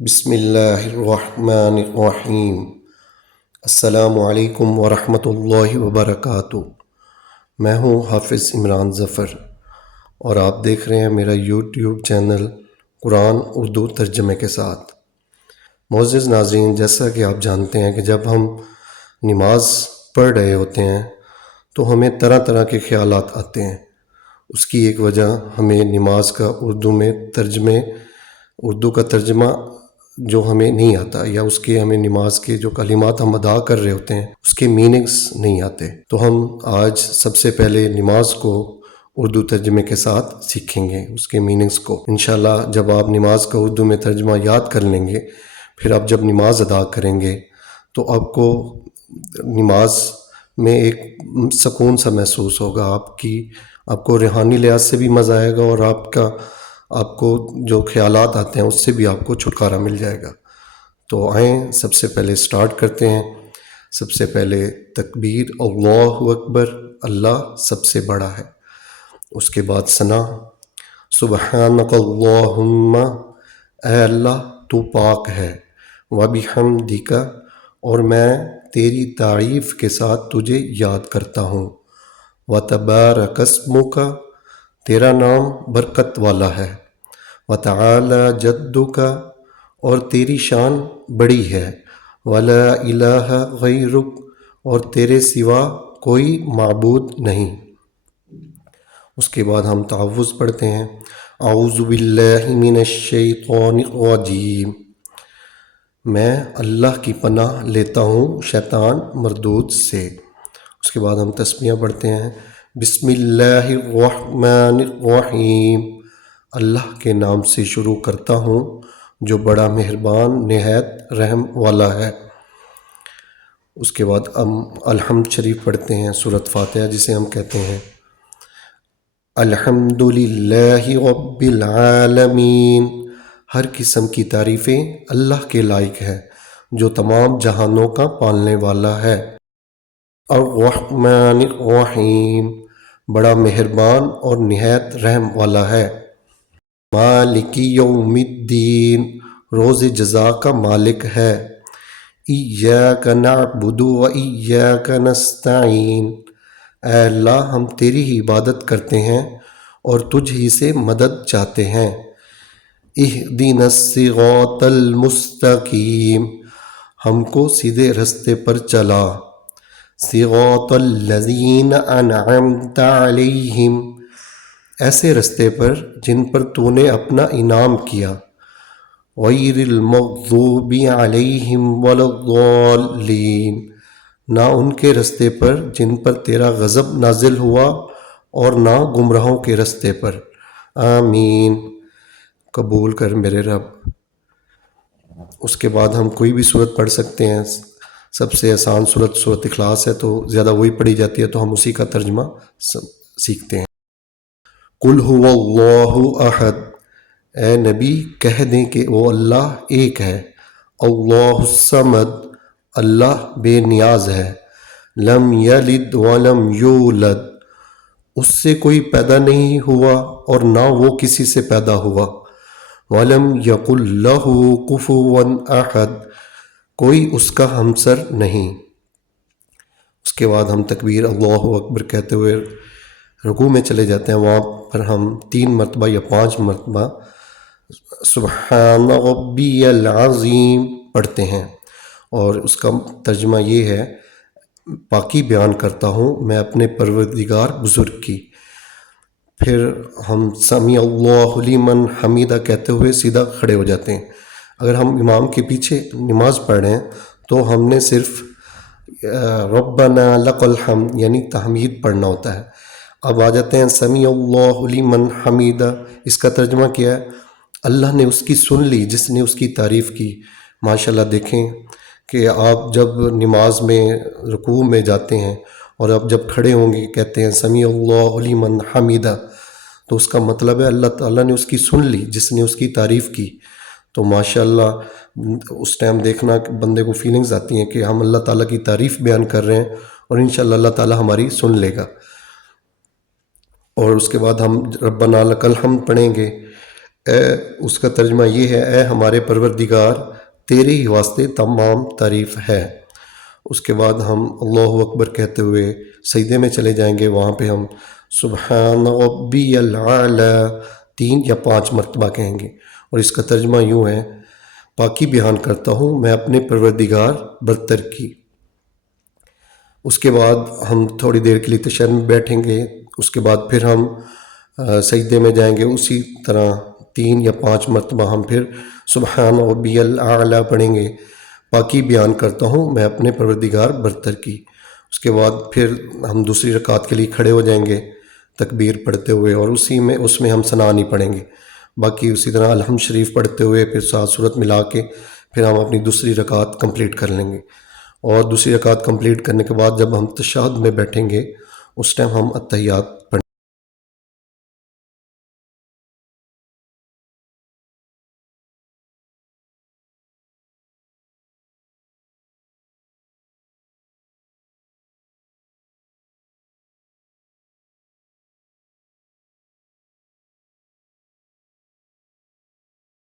بسم اللہ الرحمن الرحیم۔ السلام علیکم ورحمۃ اللہ وبرکاتہ۔ میں ہوں حافظ عمران ظفر اور آپ دیکھ رہے ہیں میرا یوٹیوب چینل قرآن اردو ترجمے کے ساتھ۔ معزز ناظرین، جیسا کہ آپ جانتے ہیں کہ جب ہم نماز پڑھ رہے ہوتے ہیں تو ہمیں طرح طرح کے خیالات آتے ہیں۔ اس کی ایک وجہ ہمیں نماز کا اردو کا ترجمہ جو ہمیں نہیں آتا، یا اس کے ہمیں نماز کے جو کلمات ہم ادا کر رہے ہوتے ہیں اس کے میننگز نہیں آتے۔ تو ہم آج سب سے پہلے نماز کو اردو ترجمے کے ساتھ سیکھیں گے، اس کے میننگز کو۔ انشاءاللہ جب آپ نماز کا اردو میں ترجمہ یاد کر لیں گے، پھر آپ جب نماز ادا کریں گے تو آپ کو نماز میں ایک سکون سا محسوس ہوگا، آپ کو روحانی لحاظ سے بھی مزہ آئے گا، اور آپ کو جو خیالات آتے ہیں اس سے بھی آپ کو چھٹکارا مل جائے گا۔ تو آئیں سب سے پہلے سٹارٹ کرتے ہیں۔ سب سے پہلے تکبیر، اللہ اکبر، اللہ سب سے بڑا ہے۔ اس کے بعد ثنا، سبحانک اللہم، اے اللہ تو پاک ہے، وبحمدک، اور میں تیری تعریف کے ساتھ تجھے یاد کرتا ہوں، وتبارک اسمک، تیرا نام برکت والا ہے، وتعالی جدک، اور تیری شان بڑی ہے، ولا الہ غیرک، اور تیرے سوا کوئی معبود نہیں۔ اس کے بعد ہم تعوذ پڑھتے ہیں، اعوذ باللہ من الشیطان الرجیم، میں اللہ کی پناہ لیتا ہوں شیطان مردود سے۔ اس کے بعد ہم تسمیہ پڑھتے ہیں، بسم اللہ الرحمن الرحیم، اللہ کے نام سے شروع کرتا ہوں جو بڑا مہربان نہایت رحم والا ہے۔ اس کے بعد ہم الحمد شریف پڑھتے ہیں، سورۃ فاتحہ جسے ہم کہتے ہیں۔ الحمد للہ رب العالمین، ہر قسم کی تعریفیں اللہ کے لائق ہے جو تمام جہانوں کا پالنے والا ہے۔ الرحمن الرحیم، بڑا مہربان اور نہایت رحم والا ہے۔ مالک یوم الدین، روز جزا کا مالک ہے۔ ایاک نعبد و ایاک نستعین، اے اللہ ہم تیری ہی عبادت کرتے ہیں اور تجھ ہی سے مدد چاہتے ہیں۔ اہدنا الصراط المستقیم، ہم کو سیدھے رستے پر چلا۔ صراط الذین انعمت علیہم، ایسے رستے پر جن پر تو نے اپنا انعام کیا۔ غیر المغضوب علیہم ولا الضالین، نہ ان کے رستے پر جن پر تیرا غضب نازل ہوا، اور نہ گمراہوں کے رستے پر۔ آمین، قبول کر میرے رب۔ اس کے بعد ہم کوئی بھی سورت پڑھ سکتے ہیں۔ سب سے آسان سورت اخلاص ہے، تو زیادہ وہی پڑھی جاتی ہے، تو ہم اسی کا ترجمہ سیکھتے ہیں۔ قل هو اللہ احد، اے نبی کہہ دیں کہ وہ اللہ ایک ہے۔ اللہ الصمد، اللہ بے نیاز ہے۔ لم یلد ولم یولد، اس سے کوئی پیدا نہیں ہوا اور نہ وہ کسی سے پیدا ہوا۔ ولم یکن لہ کفوا احد، کوئی اس کا ہمسر نہیں۔ اس کے بعد ہم تکبیر اللہ اکبر کہتے ہوئے رکوع میں چلے جاتے ہیں۔ وہاں پر ہم 3 مرتبہ یا 5 مرتبہ سبحان ربی العظیم پڑھتے ہیں، اور اس کا ترجمہ یہ ہے، پاکی بیان کرتا ہوں میں اپنے پروردگار بزرگ کی۔ پھر ہم سمیع اللہ لمن حمیدہ کہتے ہوئے سیدھا کھڑے ہو جاتے ہیں۔ اگر ہم امام کے پیچھے نماز پڑھ رہے ہیں تو ہم نے صرف ربنا لک الحمد یعنی تحمید پڑھنا ہوتا ہے۔ اب آ جاتے ہیں سمیع اللہ لمن حمیدہ، اس کا ترجمہ کیا ہے؟ اللہ نے اس کی سن لی جس نے اس کی تعریف کی۔ ماشاءاللہ دیکھیں کہ آپ جب نماز میں رکوع میں جاتے ہیں اور آپ جب کھڑے ہوں گے کہتے ہیں سمیع اللہ لمن حمیدہ، تو اس کا مطلب ہے اللہ تعالیٰ نے اس کی سن لی جس نے اس کی تعریف کی۔ تو ماشاءاللہ اس ٹائم دیکھنا کہ بندے کو فیلنگز آتی ہیں کہ ہم اللہ تعالیٰ کی تعریف بیان کر رہے ہیں، اور انشاءاللہ اللہ تعالیٰ ہماری سن لے گا۔ اور اس کے بعد ہم ربنا لک الحمد پڑھیں گے۔ اس کا ترجمہ یہ ہے، اے ہمارے پروردگار تیرے ہی واسطے تمام تعریف ہے۔ اس کے بعد ہم اللہ اکبر کہتے ہوئے سجدے میں چلے جائیں گے، وہاں پہ ہم سبحان ربی الاعلی 3 یا 5 مرتبہ کہیں گے، اور اس کا ترجمہ یوں ہے، پاکی بیان کرتا ہوں میں اپنے پروردگار برتر کی۔ اس کے بعد ہم تھوڑی دیر کے لیے تشہد میں بیٹھیں گے، اس کے بعد پھر ہم سجدے میں جائیں گے، اسی طرح 3 یا 5 مرتبہ ہم پھر سبحان ربی الاعلی پڑھیں گے، پاکی بیان کرتا ہوں میں اپنے پروردگار برتر کی۔ اس کے بعد پھر ہم دوسری رکعت کے لیے کھڑے ہو جائیں گے تکبیر پڑھتے ہوئے، اور اس میں ہم ثنا نہیں پڑھیں گے، باقی اسی طرح الحمد شریف پڑھتے ہوئے پھر ساتھ صورت ملا کے پھر ہم اپنی دوسری رکعت کمپلیٹ کر لیں گے، اور دوسری رکعت کمپلیٹ کرنے کے بعد جب ہم تشہد میں بیٹھیں گے اس ٹائم ہم اتحیات پڑھیں